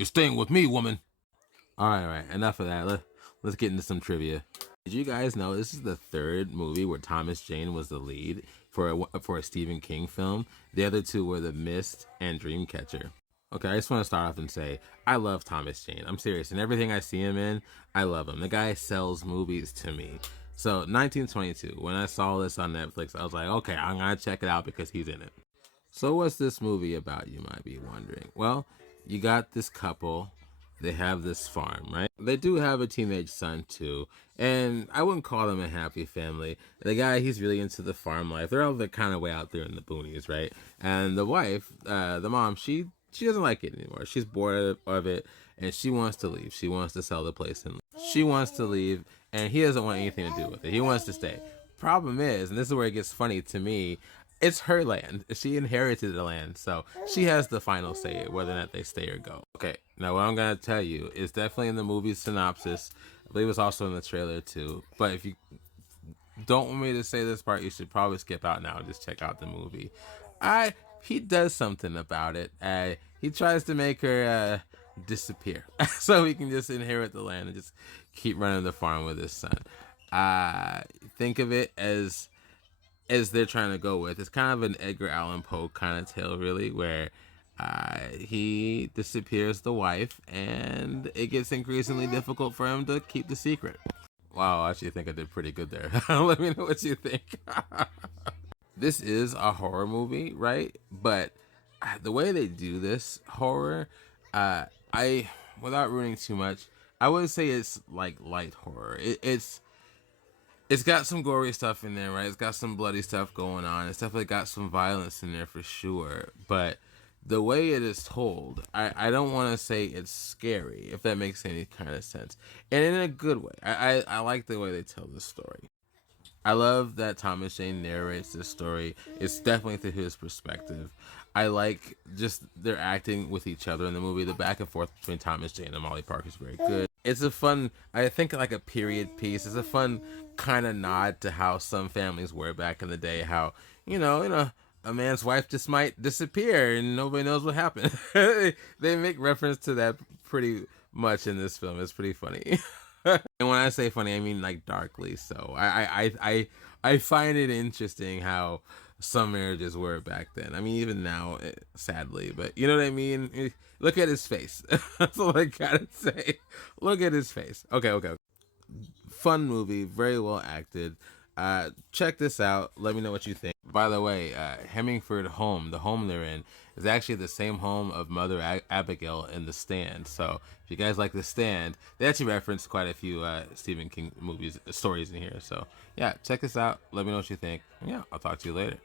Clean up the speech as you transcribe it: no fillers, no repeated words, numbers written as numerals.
You're staying with me, woman. All right. Enough of that. Let's get into some trivia. Did you guys know this is the third movie where Thomas Jane was the lead for a Stephen King film? The other two were The Mist and Dreamcatcher. Okay, I just want to start off and say I love Thomas Jane. I'm serious, and everything I see him in, I love him. The guy sells movies to me. So 1922, when I saw this on Netflix, I was like, okay, I'm gonna check it out because he's in it. So what's this movie about, you might be wondering? Well, you got this couple. They have this farm, right? They do have a teenage son too, and I wouldn't call them a happy family. The guy, he's really into the farm life. They're all the kind of way out there in the boonies, right? And the wife, the mom, she doesn't like it anymore. She's bored of it, and she wants to leave. She wants to sell the place, and she wants to leave, and he doesn't want anything to do with it. He wants to stay. Problem is, and this is where it gets funny to me, it's her land. She inherited the land, so she has the final say whether or not they stay or go. Okay, now what I'm gonna tell you is definitely in the movie synopsis. I believe it's also in the trailer too. But if you don't want me to say this part, you should probably skip out now and just check out the movie. He does something about it. He tries to make her disappear so he can just inherit the land and just keep running the farm with his son. Think of it as they're trying to go with. It's kind of an Edgar Allan Poe kind of tale, really, where he disappears the wife, and it gets increasingly difficult for him to keep the secret. Wow, I actually think I did pretty good there. Let me know what you think. This is a horror movie, right? But the way they do this horror, I without ruining too much, I wouldn't say it's like light horror. It's got some gory stuff in there, right? It's got some bloody stuff going on. It's definitely got some violence in there for sure. But the way it is told, I don't want to say it's scary, if that makes any kind of sense. And in a good way. I like the way they tell the story. I love that Thomas Jane narrates this story. It's definitely through his perspective. I like just their acting with each other in the movie. The back and forth between Thomas Jane and Molly Parker is very good. It's a fun, I think, like a period piece. It's a fun kind of nod to how some families were back in the day. How, a man's wife just might disappear and nobody knows what happened. They make reference to that pretty much in this film. It's pretty funny. And when I say funny, I mean like darkly. So I find it interesting how some marriages were back then. I mean, even now, sadly, but you know what I mean? Look at his face. That's all I gotta say. Look at his face. Okay. Fun movie, very well acted. Check this out. Let me know what you think. By the way, Hemingford home, the home they're in, is actually the same home of Mother Abigail in The Stand. So if you guys like The Stand, they actually referenced quite a few Stephen King movies, stories in here. So yeah, check this out. Let me know what you think. Yeah, I'll talk to you later.